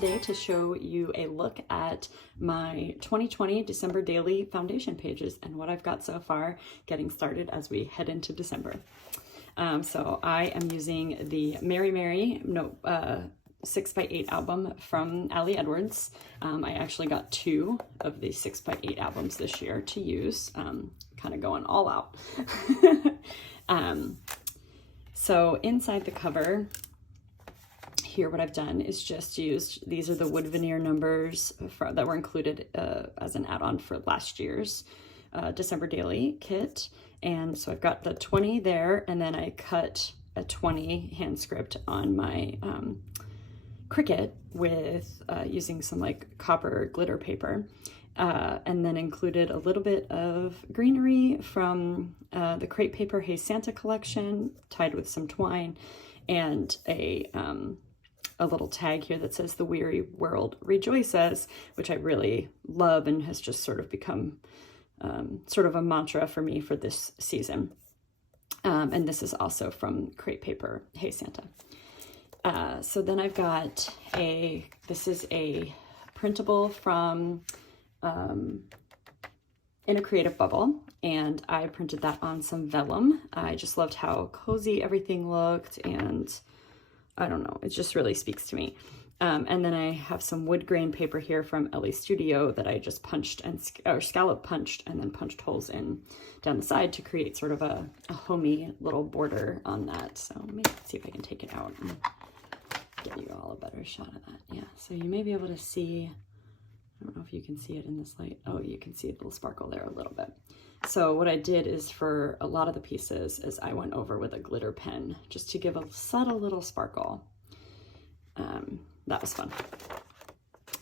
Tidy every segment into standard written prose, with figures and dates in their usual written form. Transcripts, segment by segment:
today to show you a look at my 2020 December daily foundation pages and what I've got so far getting started as we head into December. So I am using the Mary Mary 6x8 album from Ali Edwards. I actually got 2 of the 6x8 albums this year to use, kind of going all out. So inside the cover here, what I've done is just used, these are the wood veneer numbers that were included as an add-on for last year's December daily kit. And so I've got the 20 there, and then I cut a 20 hand script on my Cricut with using some like copper glitter paper, and then included a little bit of greenery from the crepe paper Hey Santa collection tied with some twine, and a little tag here that says "The weary world rejoices," which I really love and has just sort of become sort of a mantra for me for this season. And this is also from crepe paper Hey Santa. So then I've got this is a printable from In a Creative Bubble, and I printed that on some vellum. I just loved how cozy everything looked, and I don't know, it just really speaks to me. And then I have some wood grain paper here from Ellie Studio that I just punched or scallop punched and then punched holes in down the side to create sort of a homey little border on that. So let me see if I can take it out and give you all a better shot of that. Yeah, so you may be able to see, I don't know if you can see it in this light. Oh, you can see a little sparkle there a little bit. So what I did is for a lot of the pieces is I went over with a glitter pen just to give a subtle little sparkle. That was fun.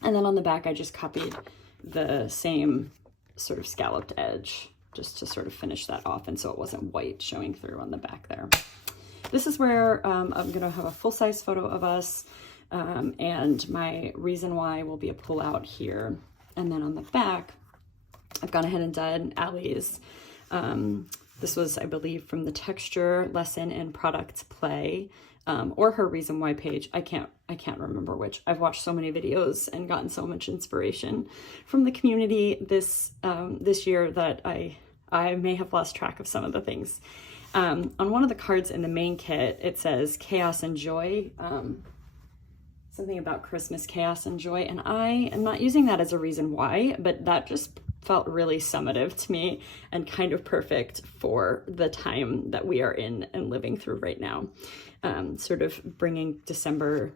And then on the back, I just copied the same sort of scalloped edge just to sort of finish that off, and so it wasn't white showing through on the back there. This is where I'm gonna have a full-size photo of us, and my reason why will be a pull-out here. And then on the back, I've gone ahead and done Allie's. This was, I believe, from the texture lesson in products play, or her reason why page. I can't remember which. I've watched so many videos and gotten so much inspiration from the community this year that I may have lost track of some of the things. On one of the cards in the main kit, it says chaos and joy, something about Christmas, chaos and joy. And I am not using that as a reason why, but that just felt really summative to me and kind of perfect for the time that we are in and living through right now. Sort of bringing December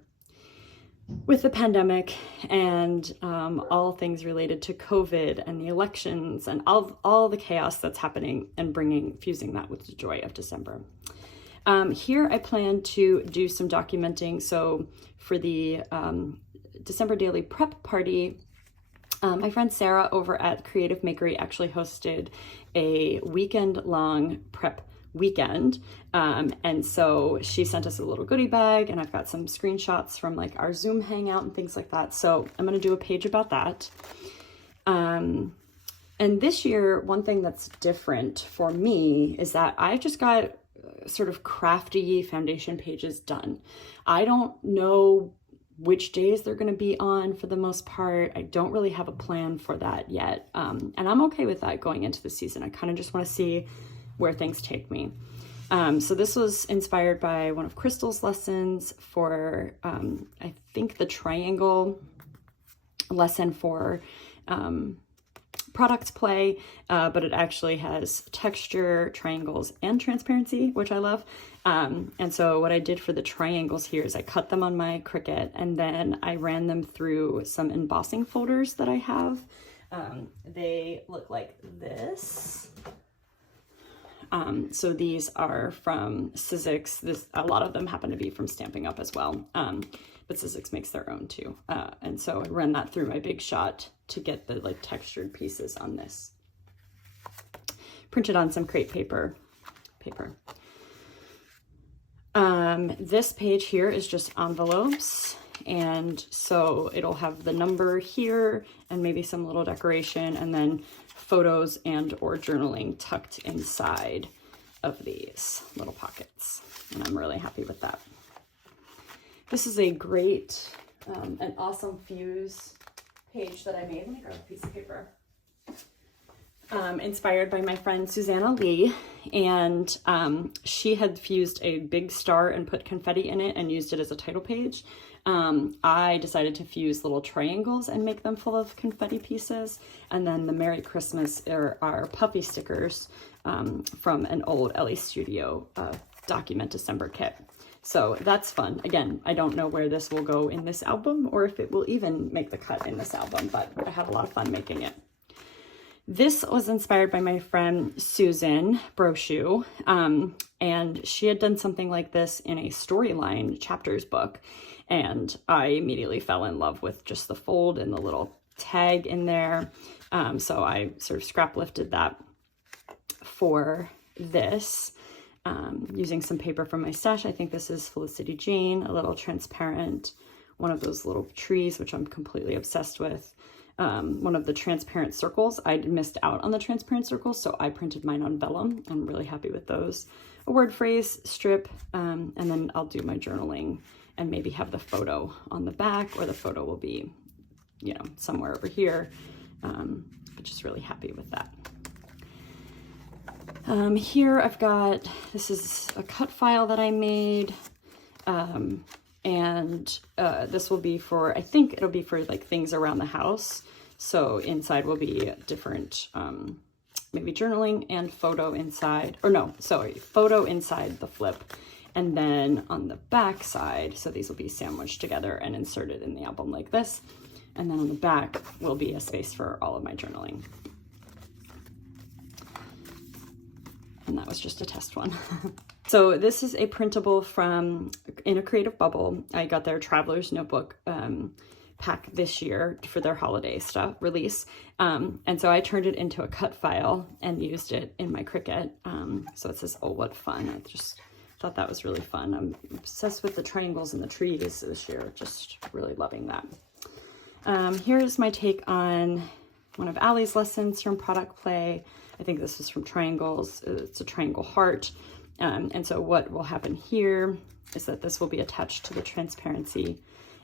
with the pandemic and all things related to COVID and the elections and all the chaos that's happening, and fusing that with the joy of December. Here I plan to do some documenting. So for the December daily prep party, my friend Sarah over at Creative Makery actually hosted a weekend-long prep weekend, and so she sent us a little goodie bag, and I've got some screenshots from like our Zoom hangout and things like that. So I'm going to do a page about that. And this year, one thing that's different for me is that I've just got sort of crafty foundation pages done. I don't know which days they're going to be on for the most part. I don't really have a plan for that yet. And I'm okay with that going into the season. I kind of just want to see where things take me. So this was inspired by one of Crystal's lessons for, I think, the triangle lesson for product play, but it actually has texture, triangles, and transparency, which I love. And so what I did for the triangles here is I cut them on my Cricut, and then I ran them through some embossing folders that I have. They look like this. So these are from Sizzix. A lot of them happen to be from Stampin' Up as well, but Sizzix makes their own too. And so I ran that through my Big Shot to get the like textured pieces on this. Printed on some crepe paper. This page here is just envelopes, and so it'll have the number here and maybe some little decoration, and then photos and or journaling tucked inside of these little pockets, and I'm really happy with that. This is a great an awesome fuse page that I made. Let me grab a piece of paper. Inspired by my friend Susanna Lee, and she had fused a big star and put confetti in it and used it as a title page. I decided to fuse little triangles and make them full of confetti pieces, and then the Merry Christmas are puffy stickers from an old Ellie Studio Document December kit. So that's fun. Again, I don't know where this will go in this album or if it will even make the cut in this album, but I had a lot of fun making it. This was inspired by my friend Susan Brochu, and she had done something like this in a storyline chapters book, and I immediately fell in love with just the fold and the little tag in there. So I sort of scrap lifted that for this, using some paper from my stash. I think this is Felicity Jane, a little transparent, one of those little trees, which I'm completely obsessed with. One of the transparent circles. I missed out on the transparent circles, so I printed mine on vellum. I'm really happy with those. A word phrase strip, and then I'll do my journaling and maybe have the photo on the back, or the photo will be, you know, somewhere over here. But just really happy with that. Here I've got, this is a cut file that I made. And this will be for, I think it'll be for like things around the house. So inside will be different, maybe journaling and photo inside, or no, sorry, photo inside the flip. And then on the back side, so these will be sandwiched together and inserted in the album like this. And then on the back will be a space for all of my journaling. And that was just a test one. So this is a printable from In a Creative Bubble. I got their Traveler's Notebook pack this year for their holiday stuff release. And so I turned it into a cut file and used it in my Cricut. So it says, "Oh, what fun." I just thought that was really fun. I'm obsessed with the triangles and the trees this year. Just really loving that. Here's my take on one of Allie's lessons from Product Play. I think this is from Triangles. It's a triangle heart. And so what will happen here is that this will be attached to the transparency,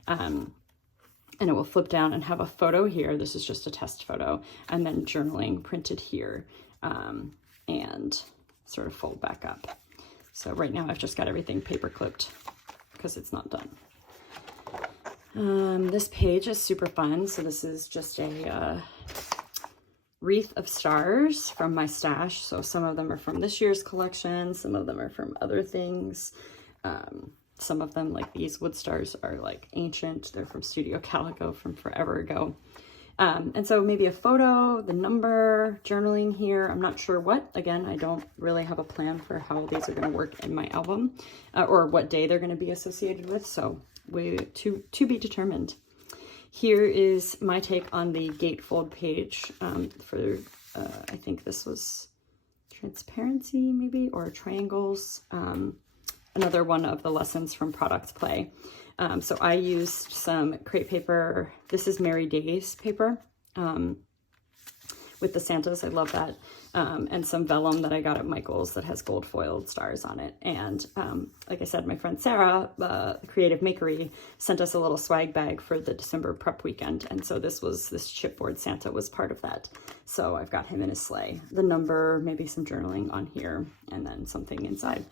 and it will flip down and have a photo here. This is just a test photo, and then journaling printed here, and sort of fold back up. So right now I've just got everything paper clipped because it's not done. This page is super fun. So this is just a wreath of stars from my stash. So some of them are from this year's collection, some of them are from other things. Some of them, like these wood stars, are like ancient. They're from Studio Calico from forever ago. And so maybe a photo, the number, journaling here. I'm not sure what. Again, I don't really have a plan for how these are going to work in my album, or what day they're going to be associated with. So to be determined. Here is my take on the gatefold page for, I think this was transparency maybe, or triangles. Another one of the lessons from Product Play. So I used some crepe paper. This is Merry Days paper with the Santas. I love that. And some vellum that I got at Michael's that has gold foiled stars on it. And like I said, my friend Sarah, Creative Makery, sent us a little swag bag for the December prep weekend. And so this chipboard Santa was part of that. So I've got him in his sleigh. The number, maybe some journaling on here, and then something inside.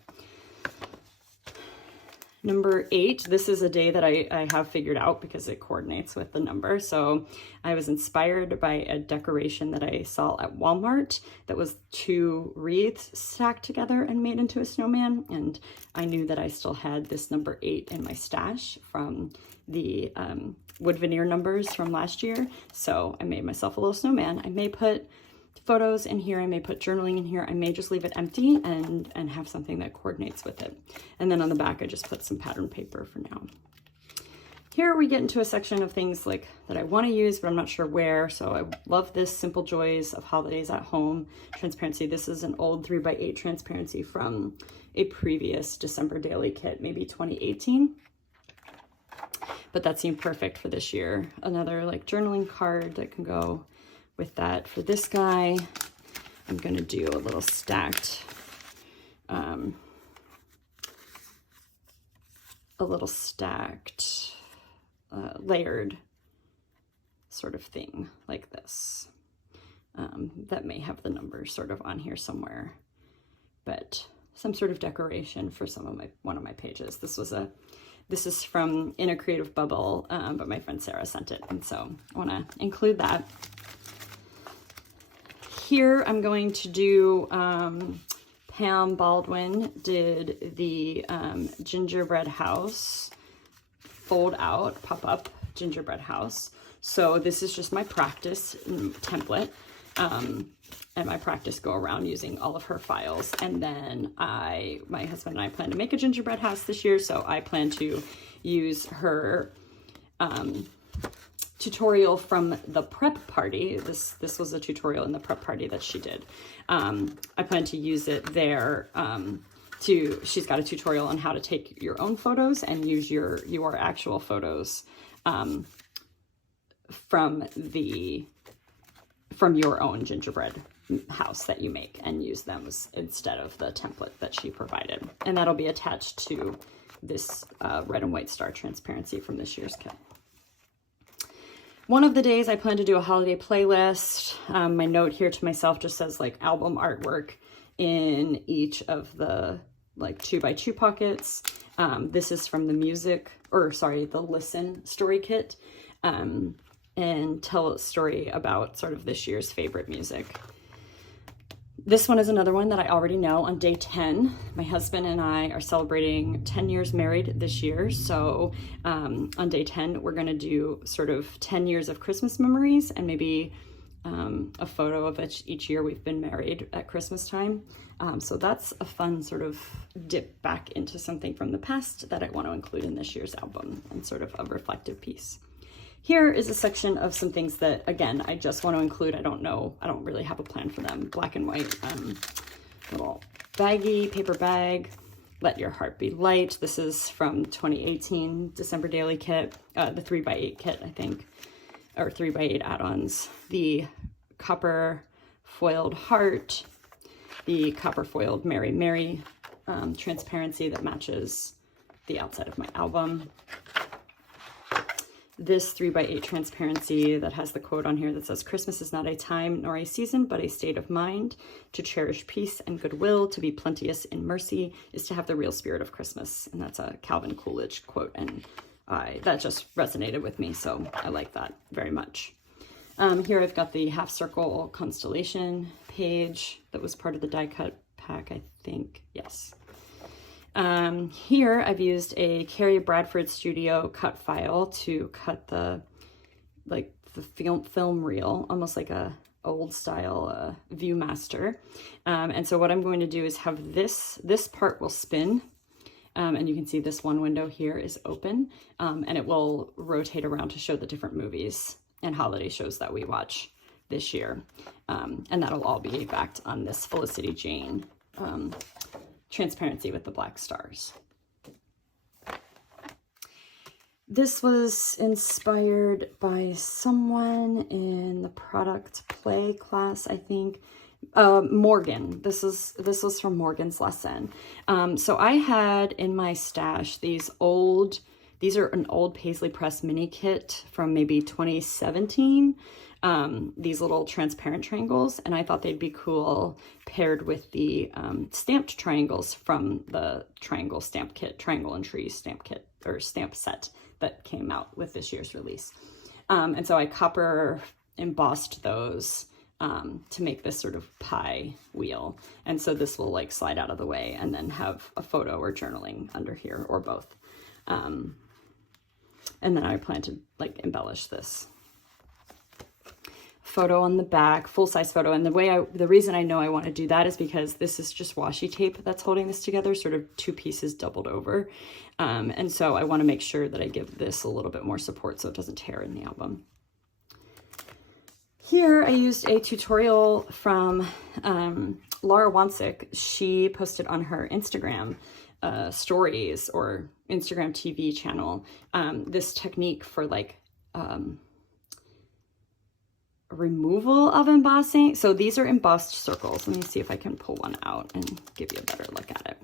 Number 8, this is a day that I have figured out because it coordinates with the number. So I was inspired by a decoration that I saw at Walmart that was 2 wreaths stacked together and made into a snowman. And I knew that I still had this number 8 in my stash from the wood veneer numbers from last year. So I made myself a little snowman. I may put photos in here, I may put journaling in here, I may just leave it empty and have something that coordinates with it. And then on the back I just put some pattern paper for now. Here we get into a section of things like that I want to use, but I'm not sure where. So I love this Simple Joys of Holidays at Home transparency. This is an old 3x8 transparency from a previous December daily kit, maybe 2018. But that seemed perfect for this year. Another like journaling card that can go with that. For this guy, I'm going to do a little stacked, layered sort of thing like this. That may have the numbers sort of on here somewhere, but some sort of decoration for one of my pages. This is from In a Creative Bubble, but my friend Sarah sent it, and so I want to include that. Here I'm going to do, Pam Baldwin did the gingerbread house fold out, pop up gingerbread house. So this is just my practice template, and my practice go around using all of her files. And then my husband and I plan to make a gingerbread house this year, so I plan to use her tutorial from the prep party. This was a tutorial in the prep party that she did. I plan to use it there. She's got a tutorial on how to take your own photos and use your actual photos from your own gingerbread house that you make, and use them instead of the template that she provided. And that'll be attached to this red and white star transparency from this year's kit. One of the days I plan to do a holiday playlist. My note here to myself just says like album artwork in each of the like 2x2 pockets. This is from the the Listen story kit, and tell a story about sort of this year's favorite music. This one is another one that I already know. On day 10, my husband and I are celebrating 10 years married this year. So on day 10, we're going to do sort of 10 years of Christmas memories, and maybe a photo of each year we've been married at Christmas time. So that's a fun sort of dip back into something from the past that I want to include in this year's album, and sort of a reflective piece. Here is a section of some things that, again, I just want to include. I don't really have a plan for them. Black and white, little baggie, paper bag, Let Your Heart Be Light. This is from 2018 December Daily Kit, the 3x8 kit, I think, or 3x8 add-ons. The copper foiled heart, the copper foiled Mary Mary transparency that matches the outside of my album. This 3x8 transparency that has the quote on here that says, "Christmas is not a time nor a season, but a state of mind. To cherish peace and goodwill, to be plenteous in mercy, is to have the real spirit of Christmas." And that's a Calvin Coolidge quote, and that just resonated with me, so I like that very much. Here I've got the half circle constellation page that was part of the die cut pack, I think. Yes. Here I've used a Carrie Bradford Studio cut file to cut the film reel, almost like a old style Viewmaster. And so what I'm going to do is have this part will spin, and you can see this one window here is open, and it will rotate around to show the different movies and holiday shows that we watch this year. And that'll all be backed on this Felicity Jane transparency with the black stars. This was inspired by someone in the product play class, I think. Morgan. This was from Morgan's lesson. So I had in my stash these are an old Paisley Press mini kit from maybe 2017. These little transparent triangles, and I thought they'd be cool paired with the stamped triangles from the triangle stamp kit, Triangle and Trees stamp kit, or stamp set that came out with this year's release. And so I copper embossed those to make this sort of pie wheel. And so this will like slide out of the way and then have a photo or journaling under here, or both. And then I plan to like embellish this photo on the back, full-size photo. And the reason I know I want to do that is because this is just washi tape that's holding this together, sort of two pieces doubled over. And so I want to make sure that I give this a little bit more support so it doesn't tear in the album. Here I used a tutorial from Laura Wansick. She posted on her Instagram stories or Instagram TV channel this technique for like removal of embossing. So these are embossed circles. Let me see if I can pull one out and give you a better look at it.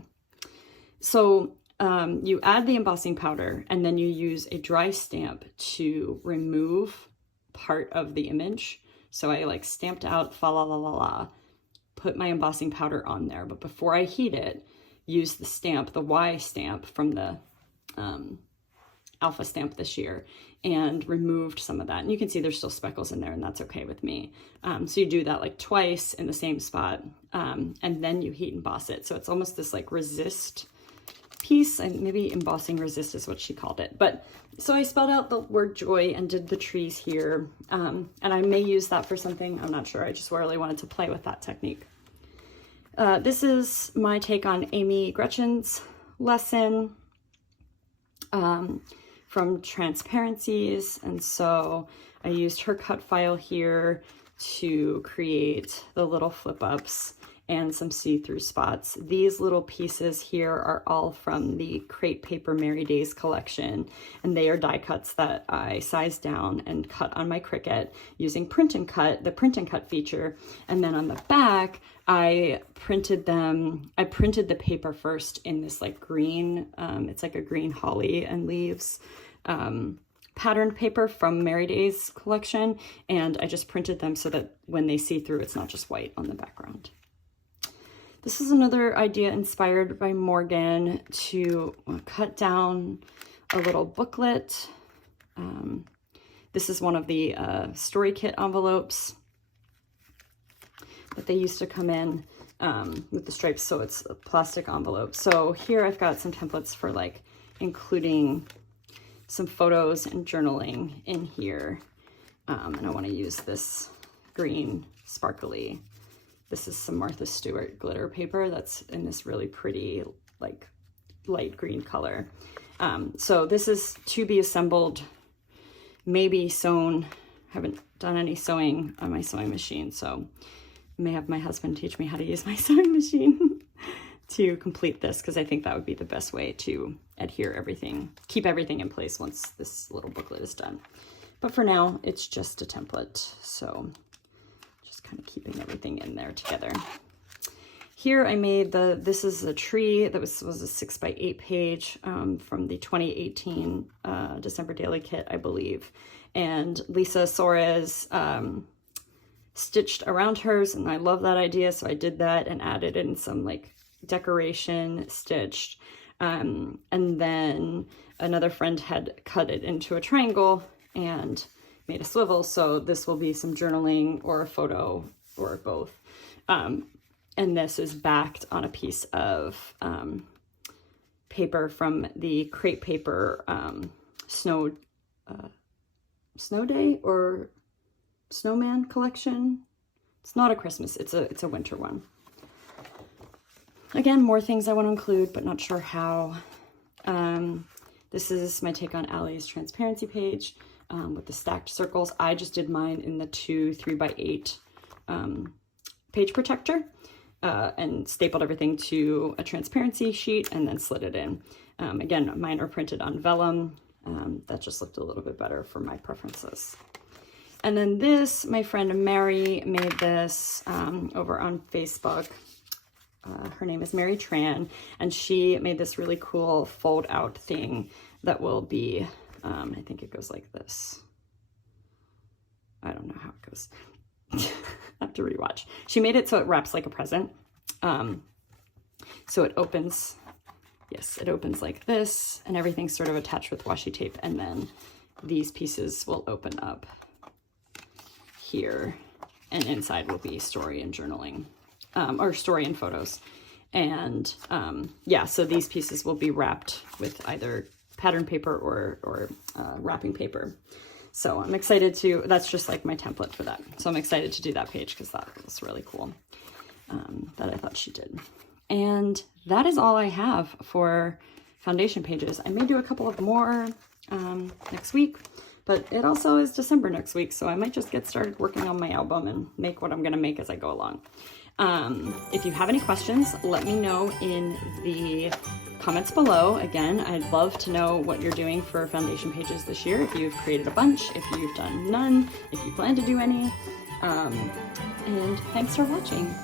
So you add the embossing powder and then you use a dry stamp to remove part of the image. So I like stamped out fa la la la la, put my embossing powder on there, but before I heat it, use the stamp, the Y stamp from the Alpha stamp this year, and removed some of that. And you can see there's still speckles in there, and that's okay with me. So you do that like twice in the same spot, and then you heat emboss it. So it's almost this like resist piece, and maybe embossing resist is what she called it. But so I spelled out the word joy and did the trees here, and I may use that for something, I'm not sure. I just really wanted to play with that technique. This is my take on Amy Gretchen's lesson from Transparencies, and so I used her cut file here to create the little flip ups and some see-through spots. These little pieces here are all from the Crepe Paper Merry Days collection, and they are die cuts that I sized down and cut on my Cricut using print and cut, the print and cut feature. And then on the back, I printed the paper first in this like green, it's like a green holly and leaves patterned paper from Merry Days collection, and I just printed them so that when they see through, it's not just white on the background. This is another idea inspired by Morgan to cut down a little booklet. This is one of the story kit envelopes that they used to come in with the stripes, so it's a plastic envelope. So here I've got some templates for like including some photos and journaling in here. And I want to use this green sparkly. This is some Martha Stewart glitter paper that's in this really pretty, like light green color. So this is to be assembled, maybe sewn. Haven't done any sewing on my sewing machine, so I may have my husband teach me how to use my sewing machine to complete this, because I think that would be the best way to adhere everything, keep everything in place once this little booklet is done. But for now, it's just a template, so kind of keeping everything in there together. Here I made this is a tree that was a 6x8 page from the 2018 December Daily Kit, I believe. And Lisa Soares stitched around hers, and I love that idea, so I did that and added in some like decoration stitched. And then another friend had cut it into a triangle and made a swivel, so this will be some journaling or a photo or both. And this is backed on a piece of paper from the Crepe Paper Snow Day or Snowman collection. It's not a Christmas, it's a winter one. Again, more things I want to include, but not sure how. This is my take on Allie's transparency page. With the stacked circles. I just did mine in the 2 3x8 page protector and stapled everything to a transparency sheet and then slid it in. Again, mine are printed on vellum. That just looked a little bit better for my preferences. And then this, my friend Mary made this over on Facebook. Her name is Mary Tran, and she made this really cool fold out thing that will be I think it goes like this. I don't know how it goes. I have to rewatch. She made it so it wraps like a present. So it opens, yes, it opens like this, and everything's sort of attached with washi tape, and then these pieces will open up here, and inside will be story and journaling, or story and photos. And yeah, so these pieces will be wrapped with either pattern paper or wrapping paper. So I'm excited to, that's just like my template for that. So I'm excited to do that page because that was really cool that I thought she did. And that is all I have for foundation pages. I may do a couple of more next week, but it also is December next week. So I might just get started working on my album and make what I'm gonna make as I go along. If you have any questions, let me know in the comments below. Again, I'd love to know what you're doing for foundation pages this year. If you've created a bunch, if you've done none, if you plan to do any. And thanks for watching.